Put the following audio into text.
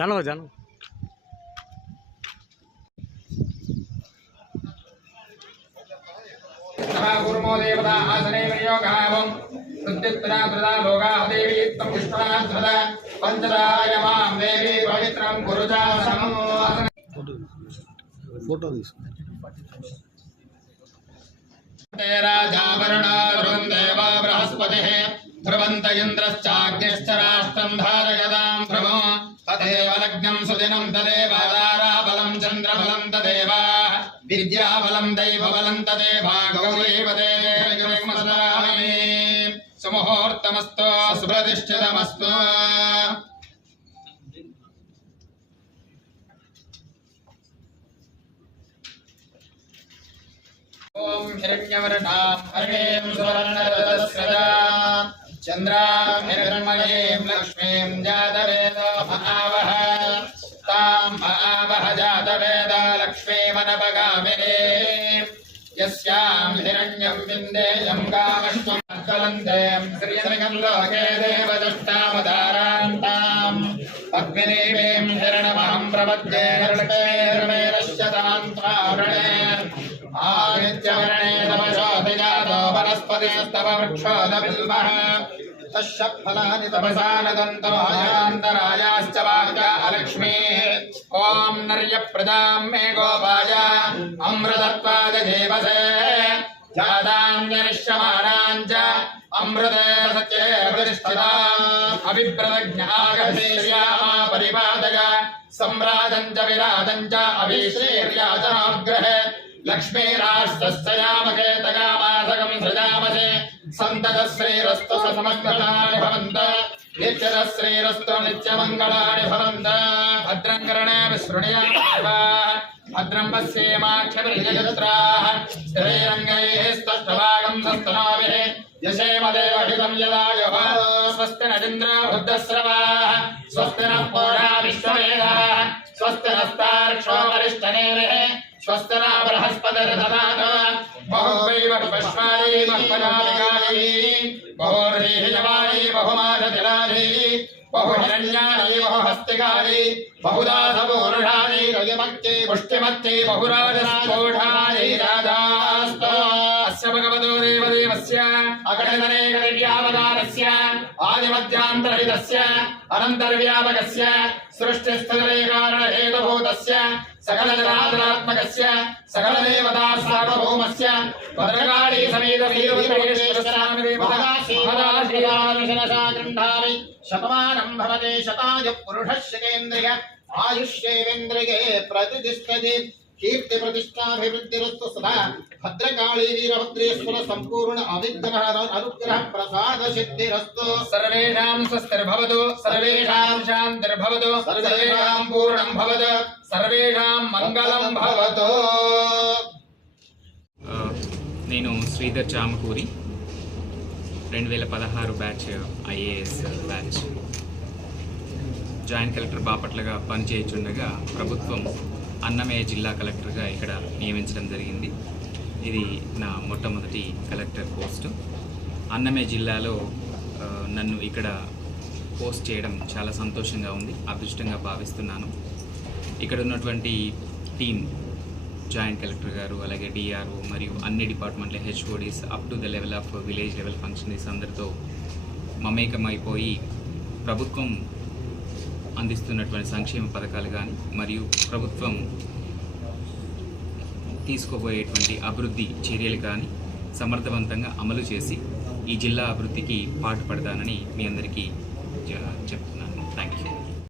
जानो जानो गुरुमो देवता आसने विनियोगावं प्रत्युत्तरा प्रदा लोगा देवी तम पुष्पनाथदा पंचदायमां देवी पवित्रं गुरुजासनं फोटो తీసు राजावरण रुन्देव बृहस्पतिः ध्रुवन्त इन्द्रश्चाग्निश्च राष्ट्रं धारयतां ध्रुवो तदेव लग्नं सुदिनं तदेव ताराबलं चन्द्रबलं तदेव विद्याबलं दैवबलं तदेव गौरीपदे सुमुहूर्तमस्तु सुप्रतिष्ठितमस्तु ओम हिरण्यवर्णां हरिणीं सुवर्णरजस्रजां चन्द्रां हिरण्मयीं लक्ष्मीं जातवेदो महावः तां महावः जातवेदा लक्ष्मीमनपगामिनीं यस्यां हिरण्यं विन्देयं कामश्वं कलन्तीं श्रियं लोके देवदुष्टामदारान्ताम् अग्निदेवीं हिरण्महं प्रपद्ये हिरण्यैर्मेरश्यतान्त्वावृणे आदित्यवर्णे तपसोऽधिजातो वनस्पतिस्तव वृक्षोदबिल्वः तस्य फलानि तपसा नदन्तो अजान्तरायाश्च वाक्या अलक्ष्मीः ॐ नर्यप्रदां मे गोपाय अमृतत्वादजीवसे जातान्यनिष्यमाणां च अमृते सत्ये प्रतिष्ठिताम् अभिप्रदज्ञागधेर्यामा परिपादय सम्राजं च विराजं च अभिश्रीर्याचनाग्रहे लक्ष्मीराष्ट्रस्यामकेतगामासकं सृजामसे सन्ततश्रीरस्तु समस्तफलानि भवन्त नित्यतश्रीरस्तु नित्यमङ्गलानि भवन्त भद्रं कर्णे विशृणुयाम भद्रं पश्येमाक्षभिर्यजत्राः स्थिरैरङ्गैः स्तष्टभागं सस्तनोभिः यशेमदेवहितं यदायुः स्वस्ति न इन्द्रो वृद्धश्रवाः स्वस्ति नः पूषा विश्ववेदाः स्वस्ति नस्तार्क्ष्यो वरिष्ठनेमिः स्वस्ति नः बृहस्पतिर्दधातु बहुवैव पुष्पाणि बहुपदाधिकारी बहुर्हीयवाणी बहुमानजलानि बहुहिरण्यानि बहुहस्तिकानि बहुदासपूर्णानि रजमक्ति पुष्टिमक्ति बहुराजस्फोटानि राधास्तो अस्य भगवतो देवदेवस्य अगणितनेकदिव्यावतारस्य आदिमध्यान्तरहितस्य अनन्तर्व्यापकस्य सृष्टिस्थितिकारणहेतुभूतस्य सकलजगदात्मकस्य सकलदेवता सार्वभौमस्य भद्रकाली समेत वीरभद्रेश्वरस्वामिनः शतमानं भवते शतायुः पुरुषस्य केन्द्रिय आयुष्येवेन्द्रिये प्रतिष्ठति कीर्ति प्रतिष्ठाभिवृद्धिरस्तु सदा भद्रकाली वीरभद्रेश्वर संपूर्ण अविघ्न अनुग्रह प्रसाद सिद्धिरस्तु सर्वेषां स्वस्तिर्भवतु सर्वेषां शान्तिर्भवतु सर्वेषां पूर्णं भवतु सर्वेषां मंगलं भवतु। నేను Sridhar Chamakuri 2016 batch IAS batch joint collector బాపట్లగా పనిచేయుచుండగా ప్రభుత్వం అన్నమయ్య జిల్లా కలెక్టర్గా ఇక్కడ నియమించడం జరిగింది. ఇది నా మొట్టమొదటి కలెక్టర్ పోస్టు. అన్నమయ్య జిల్లాలో నన్ను ఇక్కడ పోస్ట్ చేయడం చాలా సంతోషంగా ఉంది, అదృష్టంగా భావిస్తున్నాను. ఇక్కడ ఉన్నటువంటి టీం జాయింట్ కలెక్టర్ గారు అలాగే డిఆర్ఓ మరియు అన్ని డిపార్ట్మెంట్ల HODs up to the level of village level functionaries అందరితో మమేకమైపోయి ప్రభుత్వం అందిస్తున్నటువంటి సంక్షేమ పథకాలు కానీ మరియు ప్రభుత్వం తీసుకోబోయేటువంటి అభివృద్ధి చర్యలు కానీ సమర్థవంతంగా అమలు చేసి ఈ జిల్లా అభివృద్ధికి పాటుపడతానని మీ అందరికీ చెప్తున్నాను. Thank you.